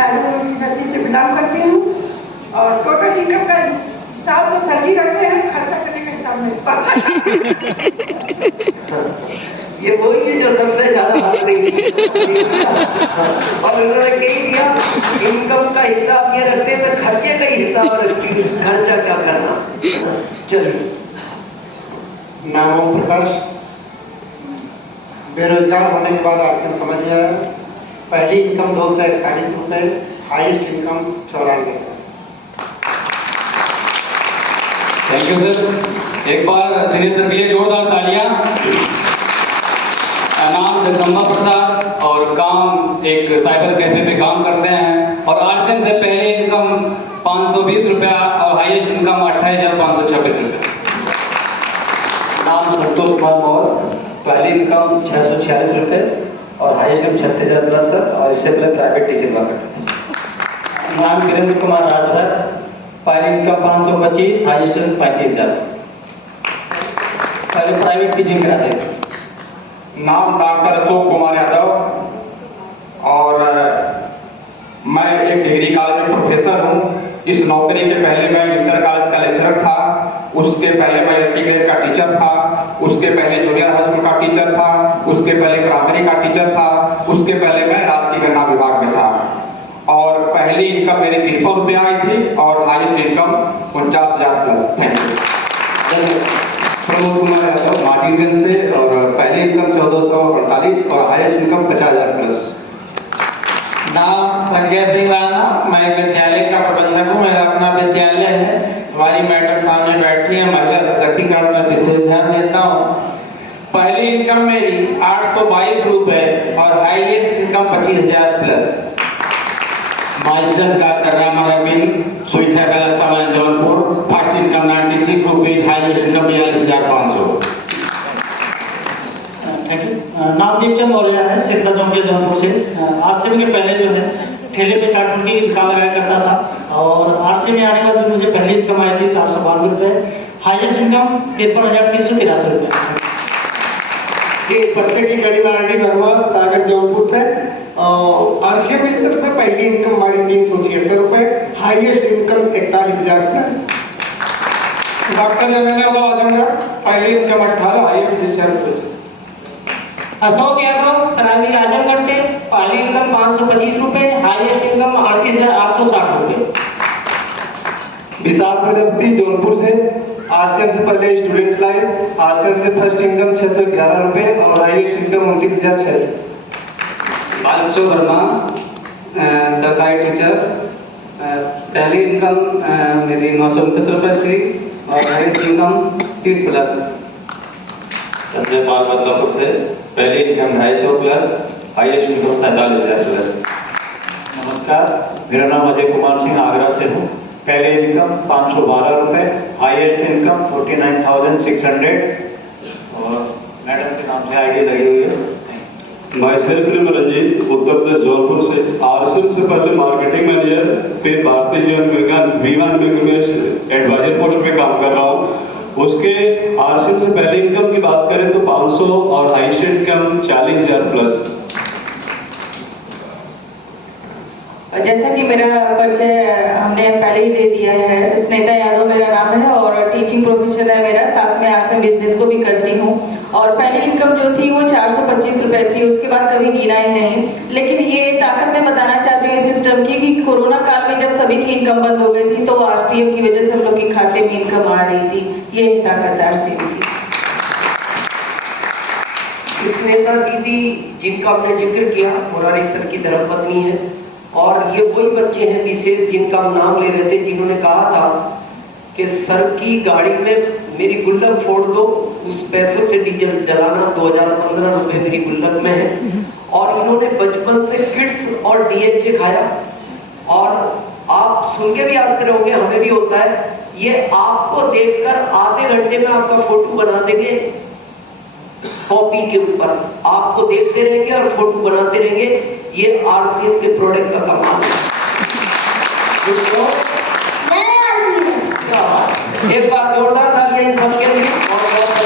गलती से बिलोंग करती हूँ और टोटल इनकम का हिसाब तो सर जी रखते हैं, खर्चा करने का हिसाब नहीं पाता। ये वही है जो सबसे ज्यादा हंस रही है। और उन्होंने कही दिया इनकम का हिसाब ये रखते हैं, मैं खर्चे का हिसाब रखती हूँ, खर्चा क्या करना। चलिए। नाम ओम प्रकाश। बेरोजगार होने के बाद आर्थिक समझ में आया। पहली इनकम 241 रुपये, highest income 94। Thank you sir. एक बार दिनेश सर के लिए जोरदार तालियां। नाम जगदम्बा प्रसाद और काम एक साइबर कैफे पे काम करते हैं और आरसीएम से पहले इनकम 520 रुपया और हाईएस्ट इनकम 28,526 रुपये। नाम संतोष कुमार मौर्य। पहली इनकम 646 रुपये और हाईएस्ट इनकम 36,000 प्लस सर, और इससे पहले प्राइवेट टीचर हुआ करते थे। नाम वीरेंद्र कुमार राजभर। पहली इनकम 525, हाईएस्ट इनकम 35,000। पहले प्राइवेट टीचिंग कराते थे। नाम डॉक्टर अशोक कुमार यादव और मैं एक डिग्री कॉलेज में प्रोफेसर हूँ। इस नौकरी के पहले मैं इंटर कॉलेज का लेक्चरर था, उसके पहले मैं एलटी ग्रेड का टीचर था, उसके पहले जूनियर हाई स्कूल का टीचर था, उसके पहले प्राइमरी का टीचर था, उसके पहले मैं राजकीय गन्ना विभाग में था। और पहली इनकम मेरी 53 रुपये आई थी और highest income 49,000 plus. Thank you. Pramod Kumar Yadav Martinganj से, और पहली इनकम 1448 और हाईएस्ट इनकम 50,000 प्लस। नाम संजय सिंह राणा। मैं एक विद्यालय का प्रबंधक हूँ। मेरा अपना विद्यालय है। हमारी मैडम सामने बैठी है। महिला सशक्तिकरण में विशेष ध्यान देता हूँ। पहली इनकम मेरी 822 रुपये और हाईएस्ट इनकम 25,000 प्लस। माइसर डॉक्टर राम अरविंद, सुविधा कला समाज Jaunpur. First income 96 rupees, highest income 42,500। Thank you. नाम दीपचंद मौर्य है, सिकरा चौकी जौनपुर से। आरसीएम के पहले जो है ठेले पे कार्टून की दुकान लगाया करता था और आरसीएम में आने के बाद मुझे पहली इनकम आई थी 492 रुपये, हाईएस्ट इनकम 53,383 रुपये। ये बच्चे की गड़ी मारडी वर्मा सागर जौनपुर से। आरसीएम बिजनेस में पहली इनकम हमारी 376 रुपये, highest income 41,000 plus. Doctor Ravindra Azamgarh. पहली income 18, highest 20,000 plus. Ashok Yadav Saraili Azamgarh से। पहली इनकम 525 रुपये, हाईएस्ट इनकम 38,860 रुपये। विशाल प्रजापति जौनपुर से। आरसीएम से पहले स्टूडेंट लाइफ, आरसीएम से फर्स्ट इनकम 611 रुपये और हाईएस्ट इनकम 29,600। बालकिशोर वर्मा, सरकारी टीचर। पहली इनकम मेरी 929 रुपये थी और highest income 30 plus. Sanjay Pal Badlapur से। पहली income 250 plus, highest income 47,000 plus. नमस्कार, मेरा नाम अजय कुमार सिंह आगरा से हूँ। पहली इनकम 512 रुपये, हाईएस्ट इनकम 49,600 और मैडम के नाम से आईडी लगी हुई है। मैं सेल्फ रंजीत, उत्तर प्रदेश जौनपुर से। आरसीएम से पहले मार्केटिंग मैनेजर, फिर भारतीय जीवन विज्ञान विमान में एडवाइजर पोस्ट में काम कर रहा हूँ। उसके आरसीएम से पहले इनकम की बात करें तो 500 और हाईएस्ट इनकम 40,000 प्लस। जैसा कि मेरा परिचय हमने पहले ही दे दिया है, स्नेता यादव मेरा नाम है और टीचिंग प्रोफेशन है मेरा। साथ में आरसीएम बिजनेस को भी करती हूँ और पहली इनकम जो थी वो 425 रुपये थी, उसके बाद कभी गिना ही नहीं। लेकिन ये ताकत मैं बताना चाहती हूँ इस सिस्टम की कि कोरोना काल में जब सभी की इनकम बंद हो गई थी तो आरसीएम की वजह से हम लोग के खाते में इनकम आ रही थी। ये ताकत है आरसीएम की। स्नेता दीदी जिनका आपने जिक्र किया, मुरारी सर की धर्मपत्नी है और ये वही बच्चे हैं विशेष जिनका हम नाम ले रहे थे, जिन्होंने कहा था कि सर की गाड़ी में मेरी गुल्लक फोड़ दो, उस पैसों से डीजल जलाना। 2015 रुपये मेरी गुल्लक में है। और इन्होंने बचपन से किड्स और डीएचए खाया और आप सुन के भी आश्चर्य होंगे, हमें भी होता है। ये आपको देखकर आधे घंटे में आपका फोटो बना देंगे कॉपी के ऊपर, आपको देखते रहेंगे और फोटो बनाते रहेंगे। ये आरसीएम के प्रोडक्ट का कमाल है। एक बार जोरदार तालियां इन सबके लिए।